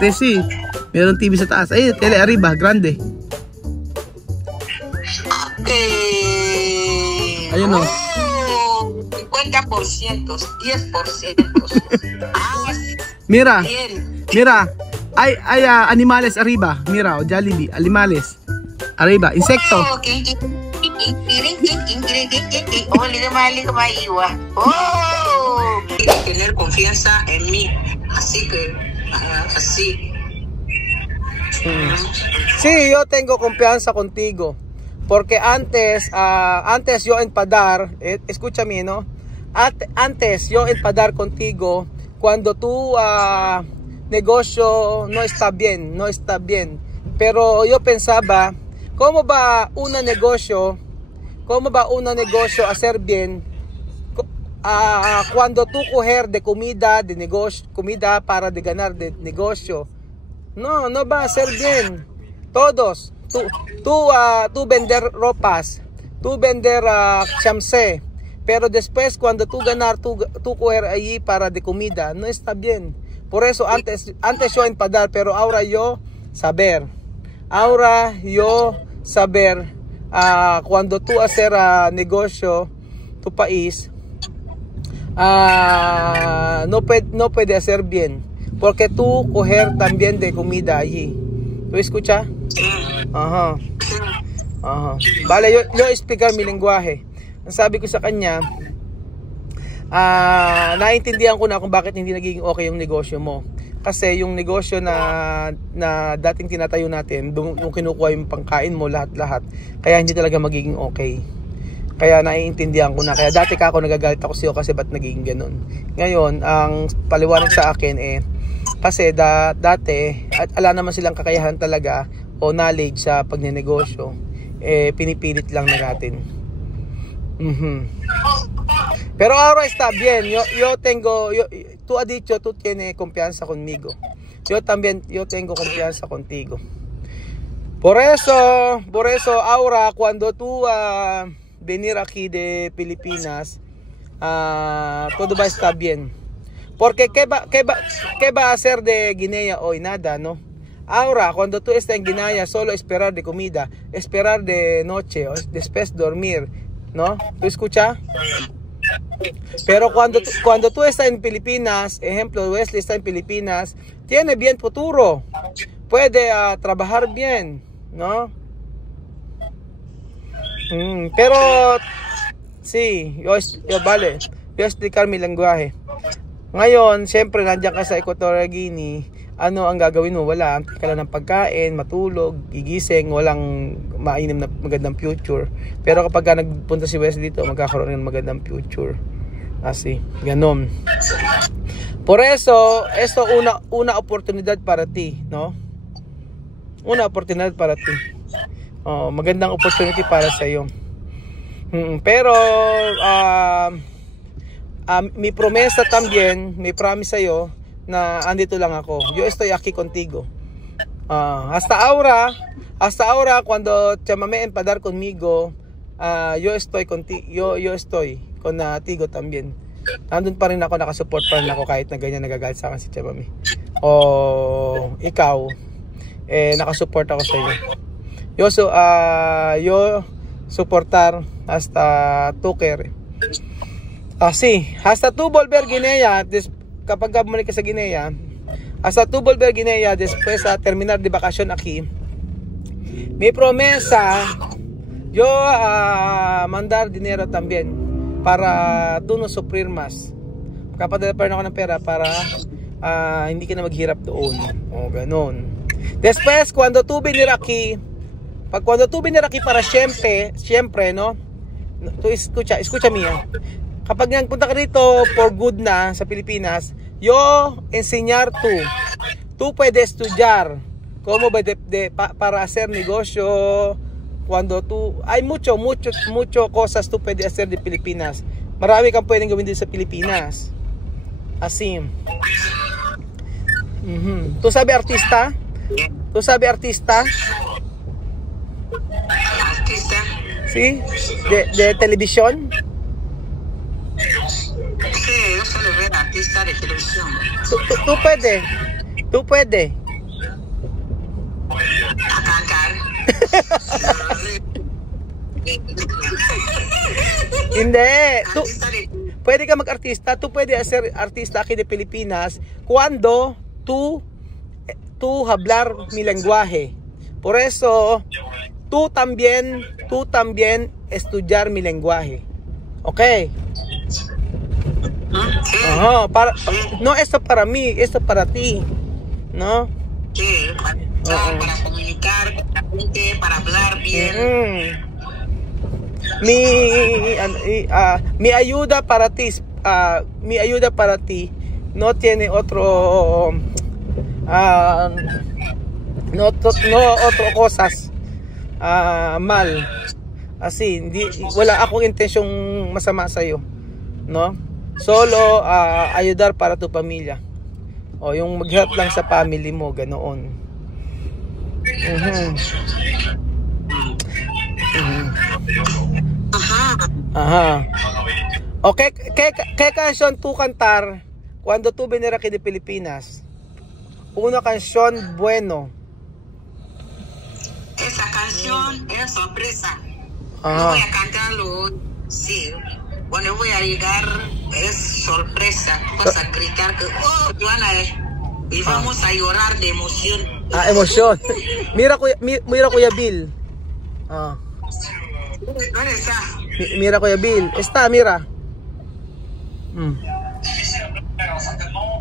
Tesi, meron TV sa taas. Ay, tele arriba, grande. Ayun o. 50%, 10%. Mira, mira. Ay, animales arriba. Mira, o Jollibee, animales. Arriba, insekto. Oh, tener confianza en mí. Así que, así. Sí, yo tengo confianza contigo. Porque antes yo empadar, escúchame, ¿no? Antes yo empadar contigo cuando tu negocio no está bien. Pero yo pensaba, ¿cómo va un negocio hacer bien cuando tú coger de comida, de negocio, comida para de ganar de negocio? No va a ser bien. Todos, tú vender ropas, tú vender chamse, pero después cuando tú ganar, tú coger allí para de comida, no está bien. Por eso antes yo empadar, pero ahora yo saber. Cuando tú hacer negocio, tu país, no puede hacer bien. Porque tú coger también de comida allí. ¿Tú escuchas? Ajá. Vale, yo explicar mi lenguaje. Ang sabi ko sa kanya, naintindihan ko na kung bakit hindi nagiging okay yung negosyo mo. Kasi yung negosyo na dating tinatayo natin, yung kinukuha yung pangkain mo, lahat-lahat, kaya hindi talaga magiging okay. Kaya naiintindihan ko na. Kaya dati ako nagagalit ako sa'yo kasi ba't naging ganun. Ngayon, ang paliwanag sa akin kasi dati, at ala naman silang kakayahan talaga o knowledge sa pagnenegosyo, pinipilit lang na natin. Pero ahora está bien. Tú has dicho, tú tienes confianza conmigo. Yo tengo confianza contigo. Por eso ahora cuando tú venir aquí de Pilipinas, todo va a estar bien. Porque ¿qué va a hacer de Guinea hoy? Nada, ¿no? Ahora, cuando tú estás en Guinea, solo esperar de comida, esperar de noche, después dormir, ¿no? ¿Tú escuchas? Pero cuando tú estás en Pilipinas, ejemplo, Wesley está en Pilipinas, tiene bien futuro, puede trabajar bien, ¿no? Pero, sí, vale, voy a explicar mi lenguaje. Ngayon, siyempre, nandiyan ka sa Equatorial Guinea, ano ang gagawin mo? Wala, antay ka lang ng pagkain, matulog, gigising, walang mainim na magandang future. Pero kapag nagpunta si Wesley dito, magkakaroon ng magandang future. Así, ganon. Por eso, esto una oportunidad para ti, no? Una oportunidad para ti. Magandang opportunity para sa iyo. Pero mi promesa también, mi promise sa'yo na andito lang ako. Yo estoy aquí contigo. Hasta ahora cuando chamame empadar conmigo, yo estoy contigo, yo estoy contigo también. Nandun pa rin ako, nakasupport pa rin ako kahit na ganyan nagagalit sa akin si Chamame. O ikaw, nakasupport ako sa iyo. Yo soportar hasta tuker. Sí, hasta tu volver Guinea, kapag bumalik ka sa Guinea, hasta tu volver Guinea, después terminar de vacación aquí, mi promesa, yo mandar dinero también para tú no sufrir más. Kapadala pa rin ako ng pera para hindi ka na maghirap doon. Ganon. Después, cuando tú venir aquí para siempre, no? Tú escucha mía. Kapag nagpunta ka dito for good na sa Pilipinas, yo enseñar tú puedes estudiar cómo para hacer negocio. Cuando hay mucho cosas tú puedes hacer de Pilipinas. Marami kang pwedeng gawin dito sa Pilipinas. Así. ¿Tú sabes artista? ¿Artista? ¿Sí? ¿De televisión? Sí, yo solo veo artistas de televisión. Tú puedes. Tú pwede. Akangkar. Hindi. Tú, Artista rin. pwede ka mag-artista. Tú pwede ser artista aquí de Pilipinas cuando tú hablar mi lenguaje. Por eso, tú también estudiar mi lenguaje. ¿Ok? Sí. Ajá, no, esto para mí, esto para ti, ¿no? Sí, para comunicar con la gente, para hablar bien. Mi ayuda para ti, no tiene otro, no otro cosas mal. Así, wala akong intensyong masama sa'yo, no? Solo ayudar para tu pamilya. O yung mag-help lang sa family mo, ganoon. Ajá. Okay, ¿qué canción tú cantar cuando tú venir aquí de Pilipinas? Una canción bueno. Esa canción es sorpresa. No Ajá. voy a cantarlo, sí. Cuando voy a llegar es sorpresa. Vas a gritar que, oh, Joana, y vamos a llorar de emoción. Emoción. Mira Kuya Bill. ¿Dónde está? Mira Kuya Bill. Está, mira.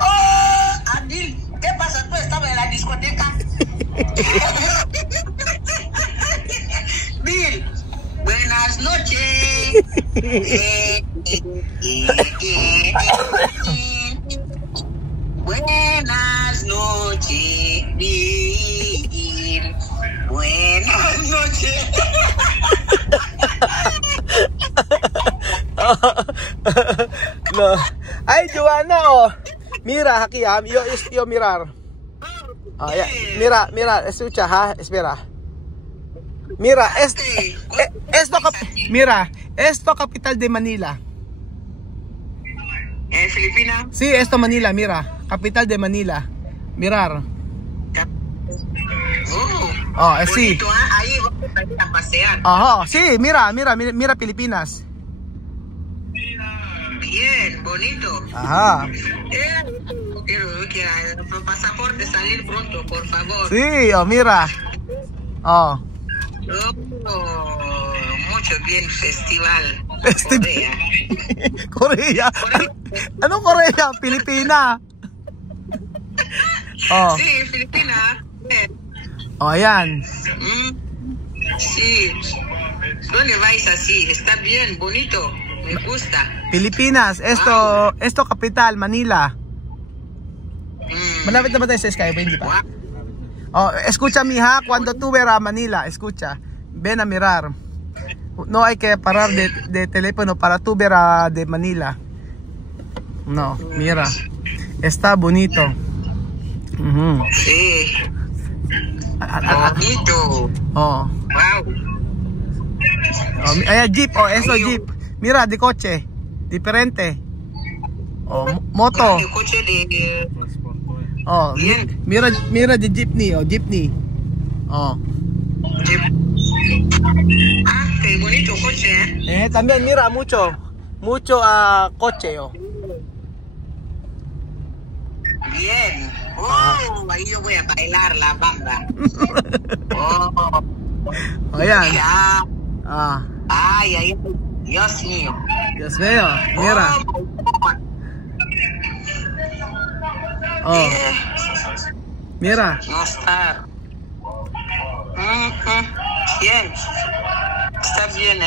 Oh, Adil, ¿qué pasa? Tú estabas en la discoteca. Bill, buenas noches. Buenas noches, Bill. Buenas noches. No. Ay, Joana, oh. Mira, aquí, yo mirar. Ya. Mira, escucha, espera. Mira, esto capital de Manila. ¿En Filipinas? Sí, esto Manila, mira, capital de Manila. Mirar. Sí. Bonito, ahí vamos a ir a pasear. Ajá, sí, mira Filipinas. Bien, bonito. Ajá. Quiero que el pasaporte salir pronto, por favor. Sí, mira. Mucho bien, festival. Korea. Anong Korea? Pilipina. Sí, Filipinas. Ayan. Sí. ¿Dónde vais así? Está bien, bonito. Me gusta. Pilipinas, esto capital, Manila. Malapit naman tayo sa Skype, hindi pa? Escucha, mija, cuando tú ver a Manila, escucha, ven a mirar. No hay que parar de teléfono para tú ver a de Manila. No, mira, está bonito. Sí. Bonito. Wow. Jeep, eso Jeep. Mira, de coche, diferente. Moto. De coche de... Mira de jeepney, jeepney. Jeep. Qué bonito coche, También mira mucho coche, Bien. Ahí yo voy a bailar la banda. Ayan. Ay, Dios mío. Dios mío, mira. Mira. No está. Bien. Está bien,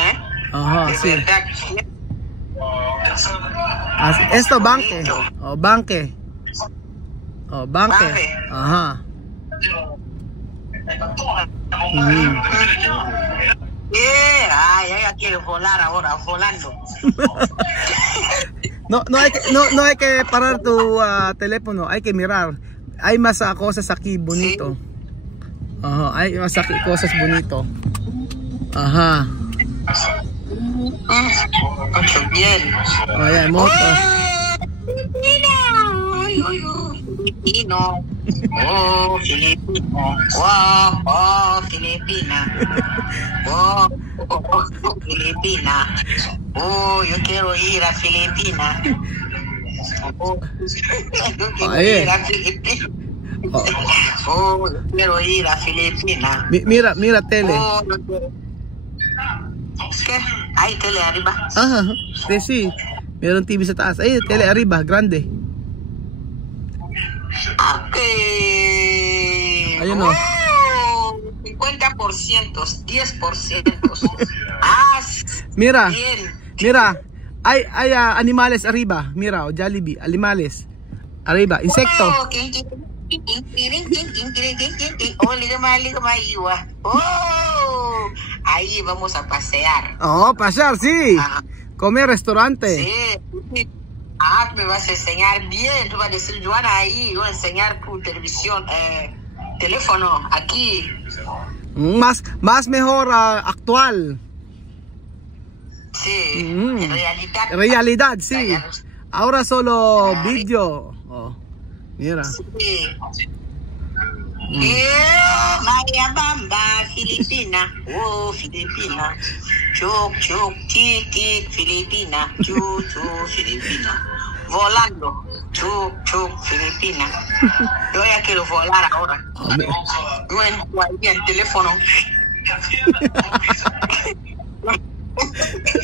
Ajá, de sí. verdad. Esto banque. Banque. Banque. Ajá. Ella quiere volar ahora, volando. No hay que parar tu teléfono, hay que mirar. Hay más cosas aquí bonito. Sí. Ajá, hay más cosas bonito. Ajá. Mucho bien. Ayan, moto. Filipino. Oh, Filipina. Wow, oh, Filipina. Oh, Filipina. Oh, yo quiero ir a Filipina. Oh, yo quiero ir a Filipina. Oh, yo quiero ir a Filipina. Mira tele. Oh, ¿qué? Hay tele arriba. Ah, sí. Meron TV sa taas. Ay, tele arriba, grande. Okay. Ayun o. 50%, 10%. Ah, Mira. bien. Mira. Hay animales arriba. Mira, oh, Jollibee, animales. Arriba, insecto. Oh, oh, ahí vamos a pasear. Oh, pasear, sí. Ajá. Comer, restaurante. Sí. Ah, me vas a enseñar bien. Tú vas a decir, Joana, ahí voy a enseñar tu televisión, teléfono, aquí. Más mejor actual. Sí, en realidad. Realidad, sí. Ahora solo Ah, video. Oh, mira. Sí. Maria Bamba, Filipina. Oh, Filipina. Chuk, chuk, tik, tik, Filipina. Chuk, chuk, Filipina. Volando. Chuk, chuk, Filipina. Yo ya quiero volar ahora. Yo entro ahí en teléfono.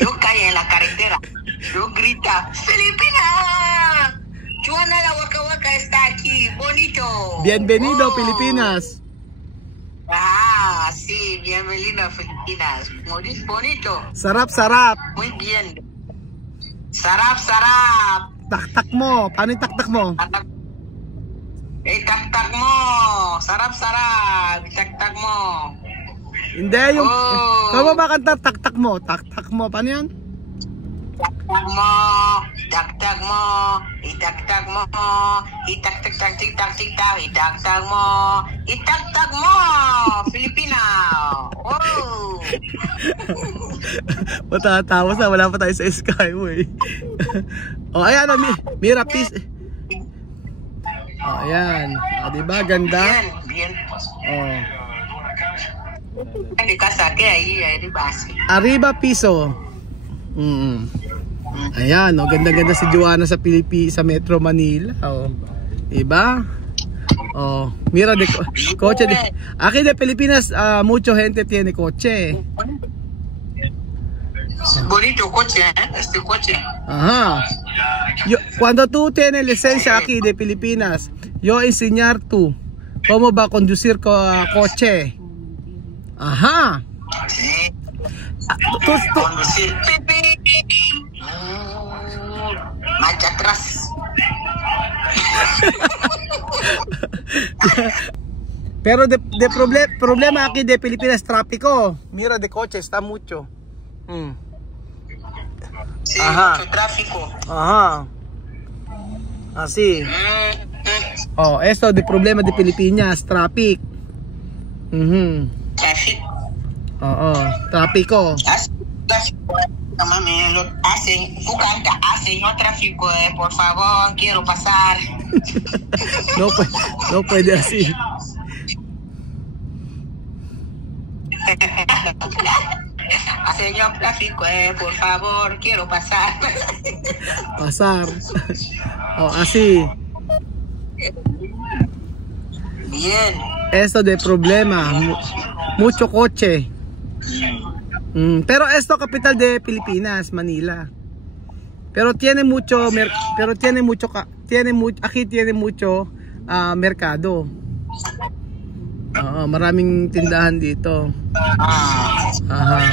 Yo caí en la carretera. Yo grita, Filipina. Joana la Waka Waka está aquí, bonito. Bienvenido, Oh. Filipinas. Ah, sí, bienvenido a Filipinas. Muy bonito. Sarap, sarap. Muy bien. Sarap, sarap. Tak-tak mo. Paano yung tak-tak mo? Tak-tak mo. Sarap, sarap. Tak-tak mo. Hindi, yung... Oh. Kamo ba kanta tak-tak mo? Tak-tak mo. Paano yan? Tak-tak mo. Tak-tak mo. Itak-tak mo. Itak-tak-tak-tik-tak-tik-tak. Itak-tak mo. Itak-tak mo. Filipina. Oh. Matatawa sa wala pa tayo sa Skyway. Oh, ayan o, Mira, peace. Oh, ayan. Oh, diba? Ganda. Bien, bien. Oh. En casa que ahí de base. Arriba piso. Ayan, oh, ganda-ganda si Joana sa sa Metro Manila. Oh. Diba? Oh, mira de coche de aquí de Filipinas, mucha gente tiene coche. Bonito coche, este coche. Ajá. Cuando tú tienes licencia aquí de Filipinas, yo enseñar tú cómo va a conducir coche. Ajá. Sí. Tú. Conducir. Marcha atrás. Pero de problema aquí de Filipinas, tráfico. Mira, de coche está mucho. Sí, Ajá. mucho tráfico. Ajá. Así. Oh, esto de problema de Filipinas, traffic. Tráfico. Oo, tráfico. Tráfico. Mami, tú canta, señor tráfico, por favor, quiero pasar. No puede así. Señor tráfico, por favor, quiero pasar. Pasar. Oh, así. Bien. Esto de problema, mucho coche. Pero esto capital de Pilipinas, Manila. Pero tiene mucho aquí tiene mucho merkado. Maraming tindahan dito. Aha.